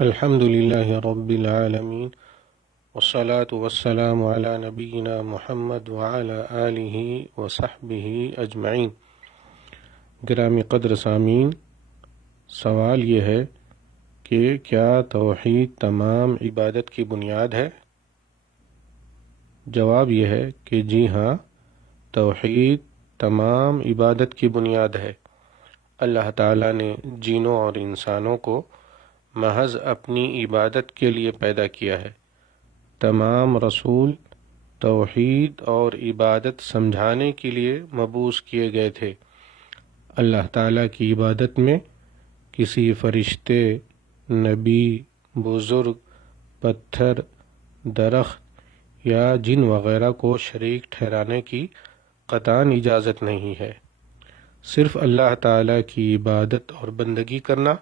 الحمد لله رب العالمين والصلاة والسلام على نبينا محمد وعلى آله وصحبه أجمعين۔ گرامی قدر سامعین، سوال یہ ہے کہ کیا توحید تمام عبادت کی بنیاد ہے؟ جواب یہ ہے کہ جی ہاں، توحید تمام عبادت کی بنیاد ہے۔ اللہ تعالیٰ نے جنوں اور انسانوں کو محض اپنی عبادت کے لیے پیدا کیا ہے۔ تمام رسول توحید اور عبادت سمجھانے کے لیے مبعوث کیے گئے تھے۔ اللہ تعالیٰ کی عبادت میں کسی فرشتے، نبی، بزرگ، پتھر، درخت یا جن وغیرہ کو شریک ٹھہرانے کی قطعاً اجازت نہیں ہے۔ صرف اللہ تعالیٰ کی عبادت اور بندگی کرنا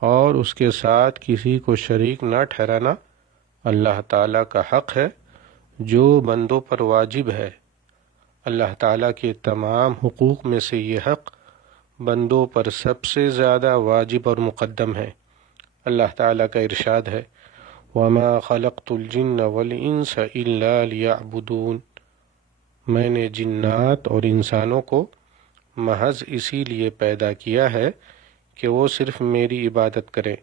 اور اس کے ساتھ کسی کو شریک نہ ٹھہرانا اللہ تعالیٰ کا حق ہے جو بندوں پر واجب ہے۔ اللہ تعالیٰ کے تمام حقوق میں سے یہ حق بندوں پر سب سے زیادہ واجب اور مقدم ہے۔ اللہ تعالیٰ کا ارشاد ہے، وَمَا خَلَقْتُ الْجِنَّ وَالْإِنسَ إِلَّا لِيَعْبُدُونَ، میں نے جنات اور انسانوں کو محض اسی لیے پیدا کیا ہے کہ وہ صرف میری عبادت کریں۔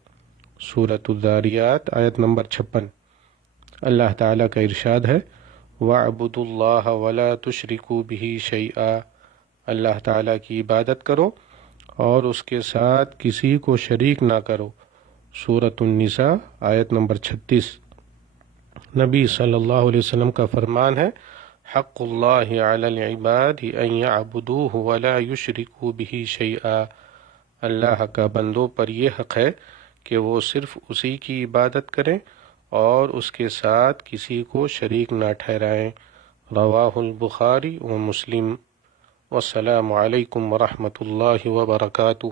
سورۃ الذاریات آیت نمبر 56۔ اللہ تعالیٰ کا ارشاد ہے، وَاعْبُدُوا اللَّهَ وَلَا تُشْرِكُوا بِهِ شَيْئًا، اللہ تعالیٰ کی عبادت کرو اور اس کے ساتھ کسی کو شریک نہ کرو۔ سورۃ النساء آیت نمبر 36۔ نبی صلی اللہ علیہ وسلم کا فرمان ہے، حق اللہ علی العباد ان یعبدوہ ولا یشرکوا بہ شیئا، اللہ کا بندوں پر یہ حق ہے کہ وہ صرف اسی کی عبادت کریں اور اس کے ساتھ کسی کو شریک نہ ٹھہرائیں۔ رواہ البخاری و مسلم۔ والسلام علیکم ورحمۃ اللہ وبرکاتہ۔